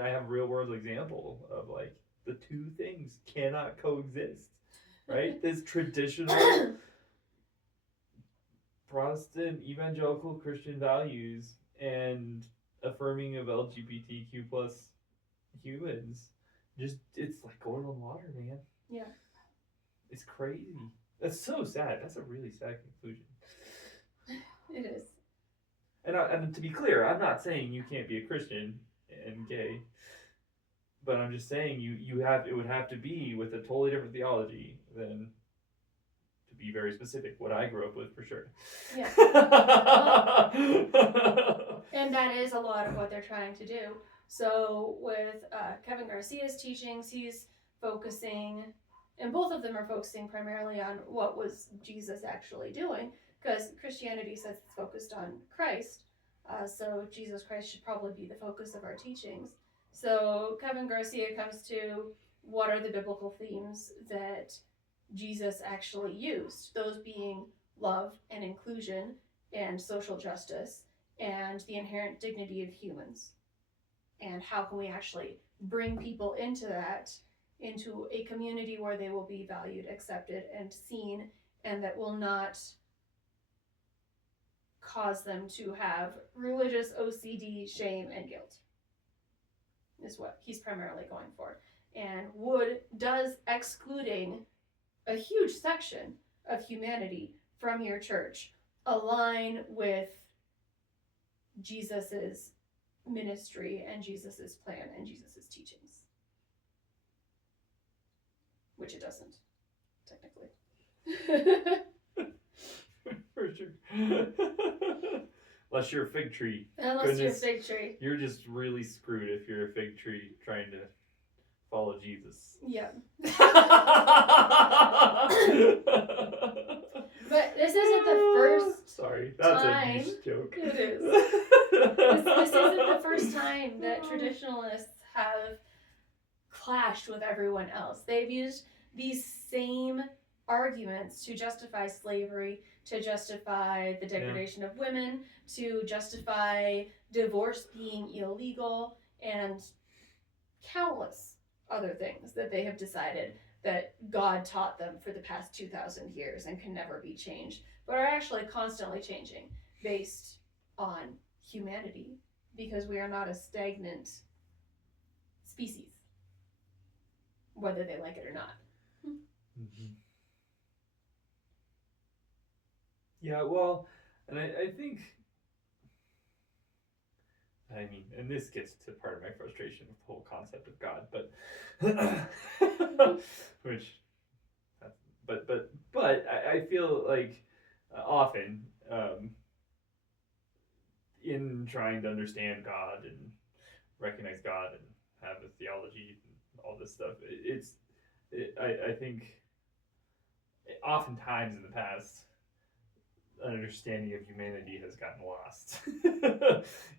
I have a real world example of, like, the two things cannot coexist. Right? This traditional Protestant evangelical Christian values and affirming of LGBTQ plus humans, it's like oil and water, man. Yeah. It's crazy. That's so sad. That's a really sad conclusion. It is. And to be clear, I'm not saying you can't be a Christian and gay, but I'm just saying it would have to be with a totally different theology than, to be very specific, what I grew up with for sure. Yeah. And that is a lot of what they're trying to do. So with Kevin Garcia's teachings, he's focusing, and both of them are focusing primarily on what was Jesus actually doing, because Christianity says it's focused on Christ. So Jesus Christ should probably be the focus of our teachings. So Kevin Garcia comes to what are the biblical themes that Jesus actually used, those being love and inclusion and social justice and the inherent dignity of humans. And how can we actually bring people into that, into a community where they will be valued, accepted, and seen, and that will not cause them to have religious OCD, shame, and guilt, is what he's primarily going for. And does excluding a huge section of humanity from your church align with Jesus's ministry and Jesus's plan and Jesus's teachings? Which it doesn't, technically. For sure. Unless you're a fig tree. Unless you're a fig tree. You're just really screwed if you're a fig tree trying to follow Jesus. Yeah. But this isn't the first Sorry, that's time. A niche joke. It is. This isn't the first time that traditionalists have clashed with everyone else. They've used these same arguments to justify slavery, to justify the degradation of women, to justify divorce being illegal, and countless other things that they have decided that God taught them for the past 2,000 years and can never be changed, but are actually constantly changing based on humanity, because we are not a stagnant species, whether they like it or not. Mm-hmm. Yeah, well, and I think, I mean, and this gets to part of my frustration with the whole concept of God, but but I feel like often in trying to understand God and recognize God and have a theology and all this stuff, I think oftentimes in the past, an understanding of humanity has gotten lost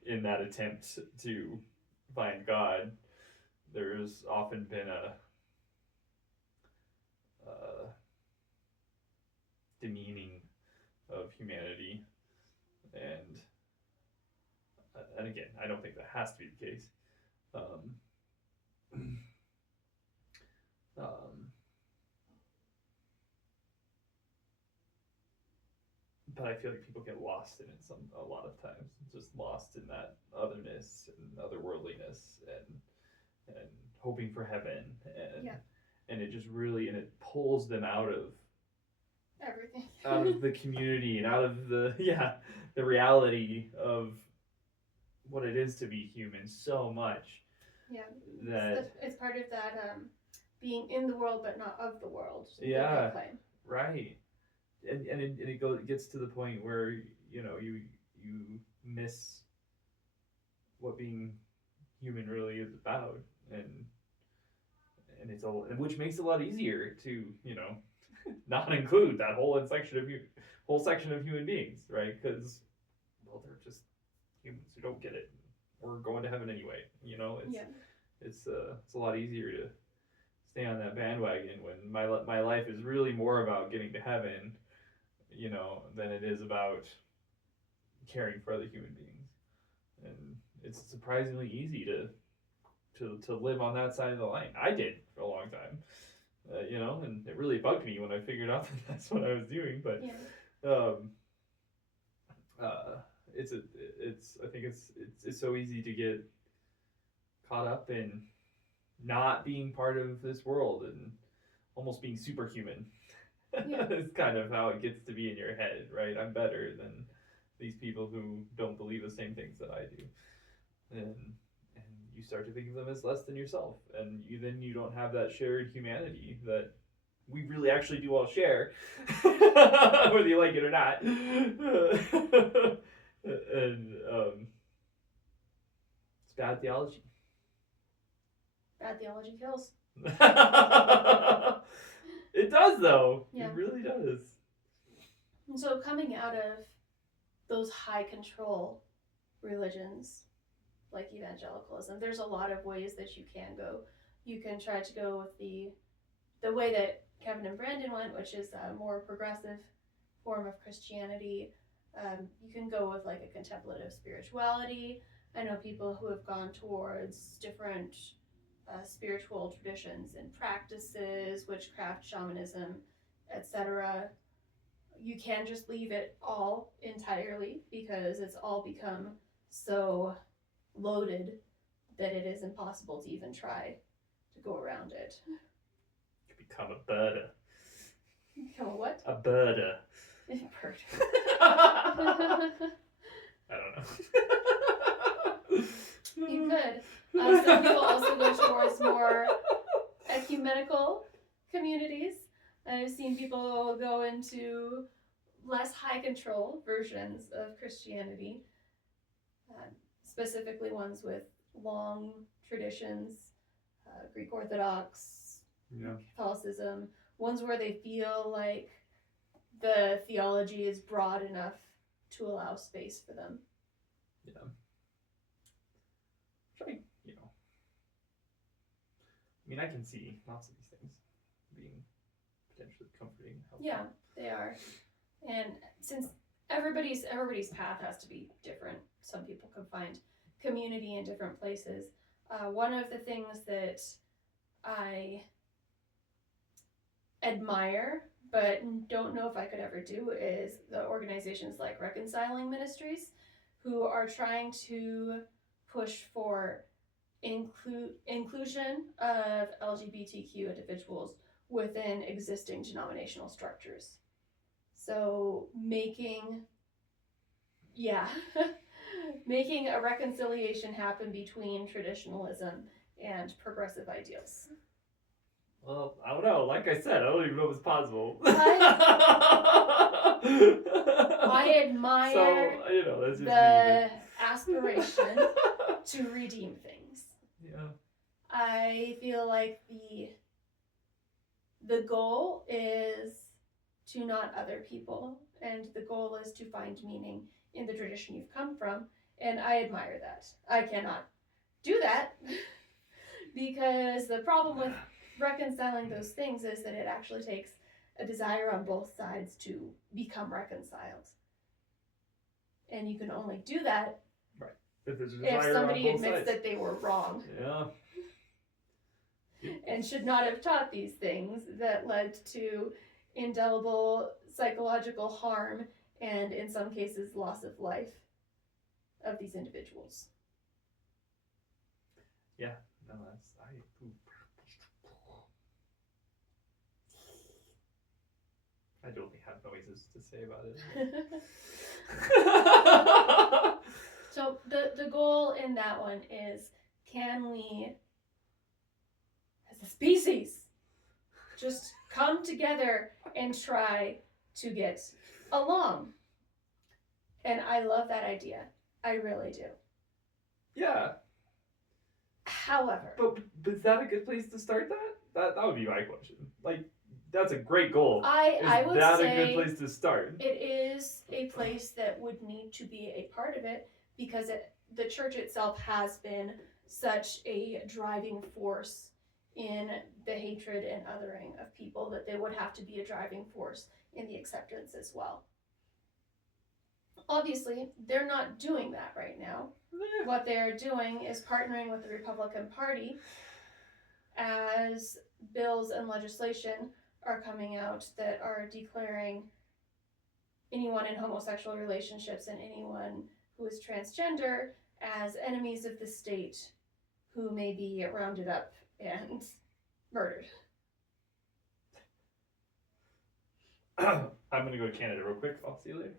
in that attempt to find God. There's often been a demeaning of humanity, and again, I don't think that has to be the case. But I feel like people get lost in it a lot of times, just lost in that otherness and otherworldliness and hoping for heaven, and it just really, and it pulls them out of everything, out of the community and out of the reality of what it is to be human so much. Yeah, that it's part of that being in the world but not of the world. Yeah, that they claim. Right. And it gets to the point where you miss what being human really is about, and it's which makes it a lot easier to not include that whole section of human beings, right? Because they're just humans who don't get it. We're going to heaven anyway. It's a lot easier to stay on that bandwagon when my life is really more about getting to heaven, than it is about caring for other human beings. And it's surprisingly easy to live on that side of the line. I did for a long time, and it really bugged me when I figured out that that's what I was doing. But I think it's so easy to get caught up in not being part of this world and almost being superhuman. It's kind of how it gets to be in your head, right? I'm better than these people who don't believe the same things that I do, and you start to think of them as less than yourself, and you don't have that shared humanity that we really actually do all share, whether you like it or not. And it's bad theology. Bad theology kills. It does, though. Yeah. It really does. And so coming out of those high control religions, like evangelicalism, there's a lot of ways that you can go. You can try to go with the way that Kevin and Brandon went, which is a more progressive form of Christianity. You can go with like a contemplative spirituality. I know people who have gone towards different spiritual traditions and practices, witchcraft, shamanism, etc. You can just leave it all entirely because it's all become so loaded that it is impossible to even try to go around it. You become a birder. Become a what? A birder. Bird. I don't know. You could. Some people also go towards more ecumenical communities. I've seen people go into less high control versions of Christianity, specifically ones with long traditions, Greek Orthodox, Catholicism, ones where they feel like the theology is broad enough to allow space for them. Yeah. Which I can see lots of these things being potentially comforting and helpful. Yeah, they are. And since everybody's path has to be different, some people can find community in different places. One of the things that I admire but don't know if I could ever do is the organizations like Reconciling Ministries, who are trying to push for inclusion of LGBTQ individuals within existing denominational structures. So making a reconciliation happen between traditionalism and progressive ideals. Well, I don't know. Like I said, I don't even know if it's possible. I admire that's just the aspiration to redeem things. Yeah. I feel like the goal is to not other people, and the goal is to find meaning in the tradition you've come from, and I admire that. I cannot do that because the problem with reconciling those things is that it actually takes a desire on both sides to become reconciled. And you can only do that if somebody admits that they were wrong. Yeah. And should not have taught these things that led to indelible psychological harm and, in some cases, loss of life of these individuals. Yeah, no, I don't have noises to say about it. So the goal in that one is, can we, as a species, just come together and try to get along? And I love that idea. I really do. Yeah. However, but is that a good place to start that? That would be my question. Like, that's a great goal. I would say is that a good place to start? It is a place that would need to be a part of it because the church itself has been such a driving force in the hatred and othering of people that they would have to be a driving force in the acceptance as well. Obviously, they're not doing that right now. What they're doing is partnering with the Republican Party as bills and legislation are coming out that are declaring anyone in homosexual relationships and anyone who is transgender as enemies of the state who may be rounded up and murdered. I'm going to go to Canada real quick. I'll see you later.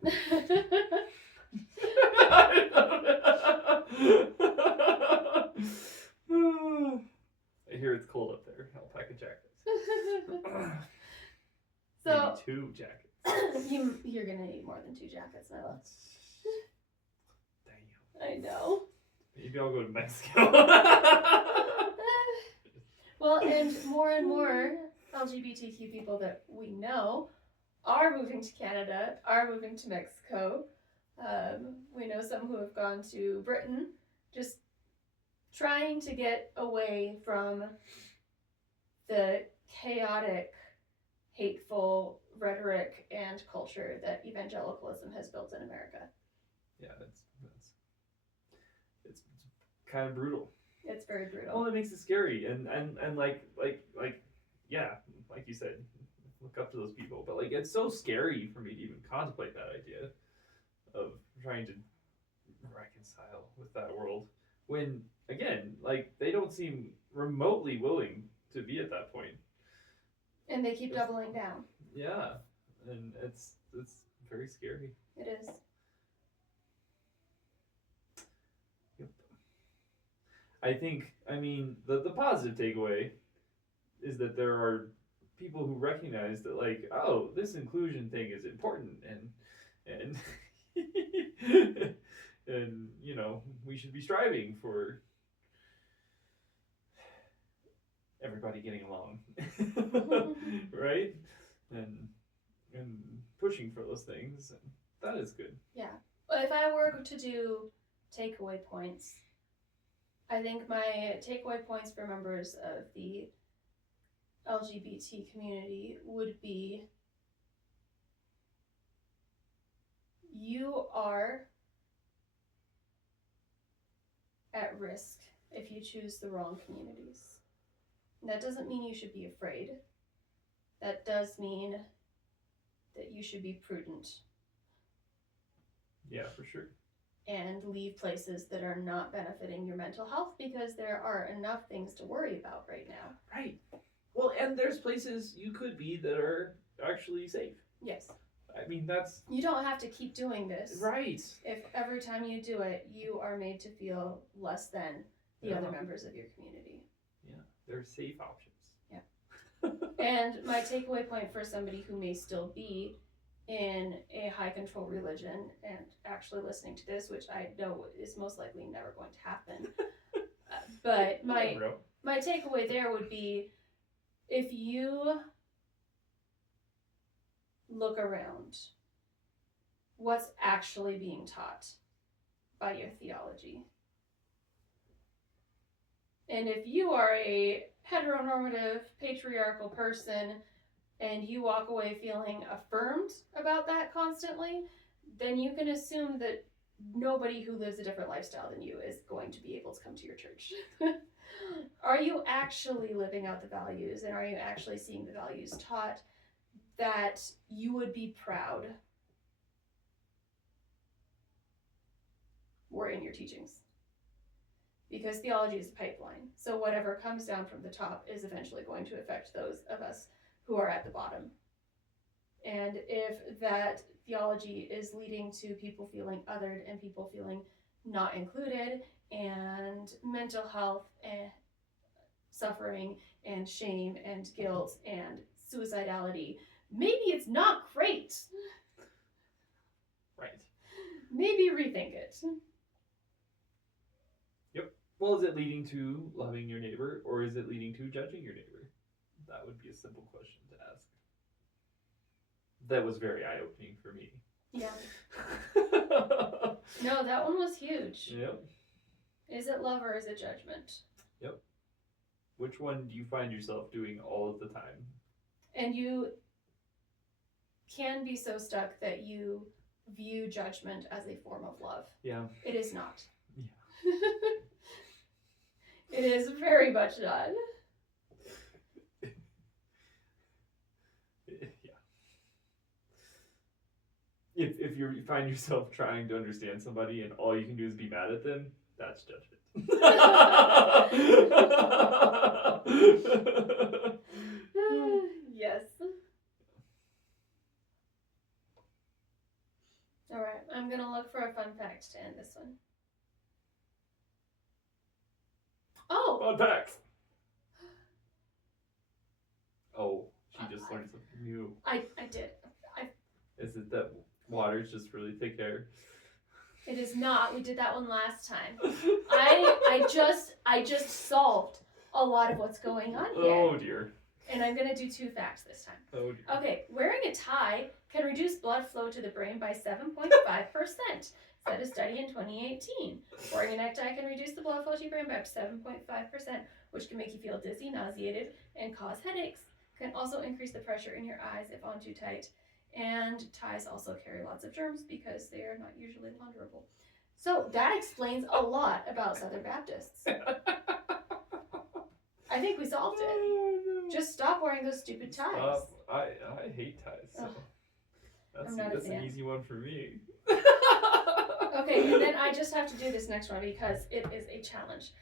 I hear it's cold up there. I'll pack a jacket. So maybe 2 jackets. You're going to need more than 2 jackets, my love. Damn. I know. Maybe I'll go to Mexico. And more LGBTQ people that we know are moving to Canada, are moving to Mexico. We know some who have gone to Britain, just trying to get away from the chaotic, hateful rhetoric and culture that evangelicalism has built in America. Yeah, it's kind of brutal. It's very brutal. Well, it makes it scary, and like yeah, like you said, look up to those people. But like, it's so scary for me to even contemplate that idea of trying to reconcile with that world when, again, like, they don't seem remotely willing to be at that point. And they keep doubling down. Yeah, and it's very scary. It is. Yep. I think, the positive takeaway is that there are people who recognize that, like, oh, this inclusion thing is important, and and we should be striving for everybody getting along, right? And pushing for those things, and that is good. Yeah. Well, if I were to do takeaway points, I think my takeaway points for members of the LGBT community would be: you are at risk if you choose the wrong communities. That doesn't mean you should be afraid. That does mean that you should be prudent. Yeah, for sure. And leave places that are not benefiting your mental health, because there are enough things to worry about right now. Right. Well, and there's places you could be that are actually safe. Yes. That's... You don't have to keep doing this. Right. If every time you do it, you are made to feel less than the other members of your community. Yeah, there's safe options. Yeah. And my takeaway point for somebody who may still be in a high control religion and actually listening to this, which I know is most likely never going to happen, but my takeaway there would be, if you look around, what's actually being taught by your theology? And if you are a heteronormative, patriarchal person and you walk away feeling affirmed about that constantly, then you can assume that nobody who lives a different lifestyle than you is going to be able to come to your church. Are you actually living out the values, and are you actually seeing the values taught that you would be proud were in your teachings? Because theology is a pipeline, so whatever comes down from the top is eventually going to affect those of us who are at the bottom. And if that theology is leading to people feeling othered and people feeling not included, and mental health and suffering and shame and guilt and suicidality, maybe it's not great. Right. Maybe rethink it. Yep. Well, is it leading to loving your neighbor, or is it leading to judging your neighbor? That would be a simple question to ask. That was very eye-opening for me. Yeah. No, that one was huge. Yep. Is it love or is it judgment? Yep. Which one do you find yourself doing all of the time? And you can be so stuck that you view judgment as a form of love. Yeah. It is not. Yeah. It is very much not. Yeah. If you find yourself trying to understand somebody and all you can do is be mad at them, that's judgment. Yes. All right, I'm gonna look for a fun fact to end this one. Oh! Fun facts! Oh, she just learned something new. I did. Is it that water's just really thick hair? It is not. We did that one last time. I just solved a lot of what's going on here. Oh dear. And I'm going to do 2 facts this time. Oh dear. Okay, wearing a tie can reduce blood flow to the brain by 7.5%, said a study in 2018. Wearing a necktie can reduce the blood flow to your brain by 7.5%, which can make you feel dizzy, nauseated, and cause headaches. Can also increase the pressure in your eyes if on too tight. And ties also carry lots of germs because they are not usually launderable. So that explains a lot about Southern Baptists. I think we solved it. Oh, no. Just stop wearing those stupid ties. Stop. I hate ties. So that's an easy one for me. Okay, and then I just have to do this next one because it is a challenge.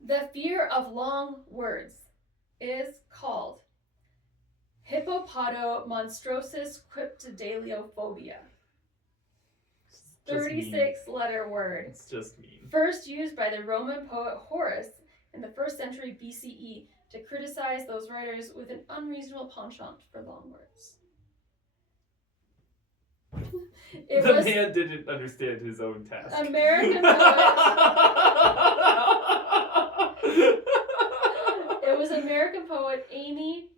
The fear of long words is called hippopotomonstrosis cryptodaliophobia. 36-letter word. It's just mean. First used by the Roman poet Horace in the 1st century BCE to criticize those writers with an unreasonable penchant for long words. The man didn't understand his own task. American poet. It was American poet Amy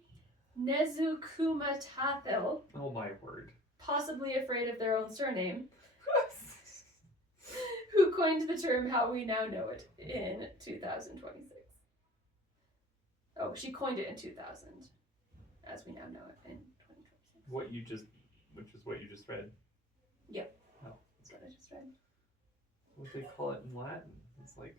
Nezukumatathil. Oh my word. Possibly afraid of their own surname. Who coined the term how we now know it in 2026. Oh, she coined it in 2000, as we now know it in 2026. Which is what you just read? Yep. Oh. That's what I just read. What do they call it in Latin? It's like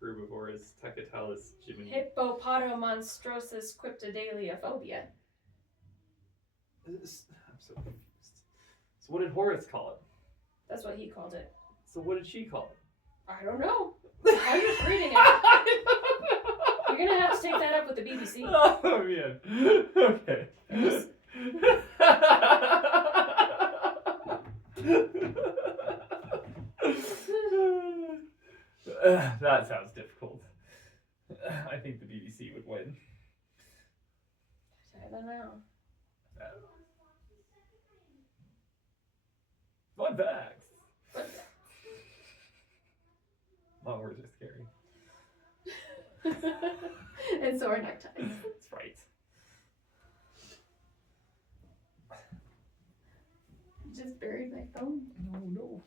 herbivorous tecatalis jiminy. Hippopotomonstrosis cryptodaliophobia. I'm so confused. So what did Horace call it? That's what he called it. So what did she call it? I don't know. I'm just reading it. You're gonna have to take that up with the BBC. Oh man. Okay. That sounds difficult. I think the BBC would win. I don't know. Fun facts. Long words are scary. And so are neckties. That's right. Just buried my phone. No.